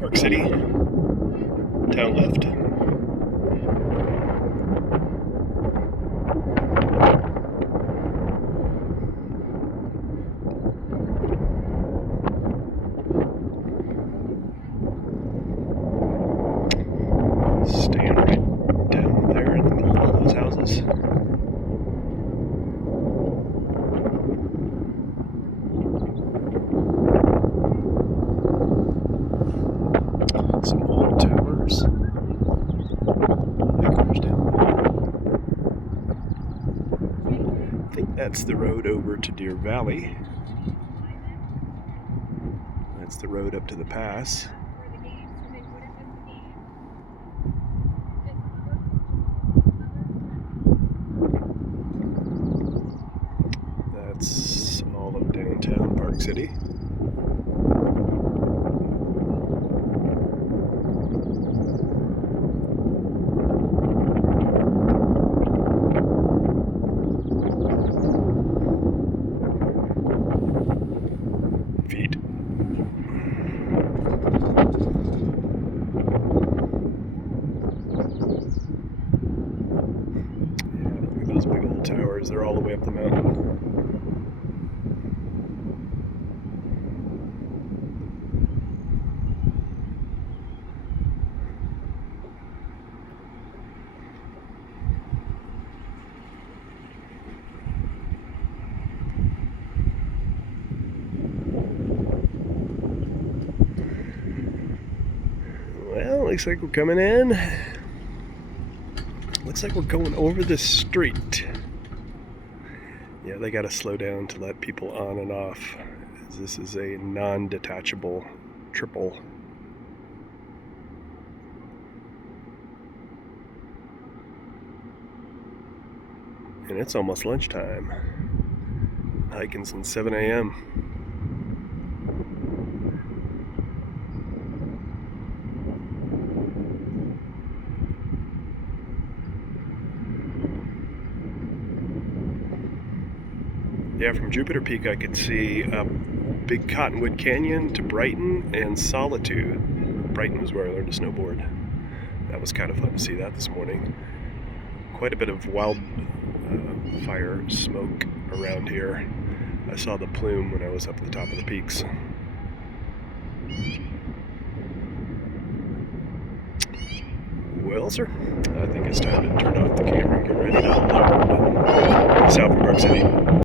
Park City, town left. Staying right down there in the middle of all those houses. Some old towers. Acres down there. I think that's the road over to Deer Valley. That's the road up to the pass. That's all of downtown Park City. Feet. Yeah, look at those big old towers. They're all the way up the mountain. Well, looks like we're coming in. Looks like we're going over the street. Yeah, they gotta slow down to let people on and off. This is a non-detachable triple. And it's almost lunchtime. Hiking since 7 a.m. Yeah, from Jupiter Peak I could see Big Cottonwood Canyon to Brighton and Solitude. Brighton was where I learned to snowboard. That was kind of fun to see that this morning. Quite a bit of wild fire smoke around here. I saw the plume when I was up at the top of the peaks. Well, sir, I think it's time to turn off the camera and get ready to unload. South of Park City.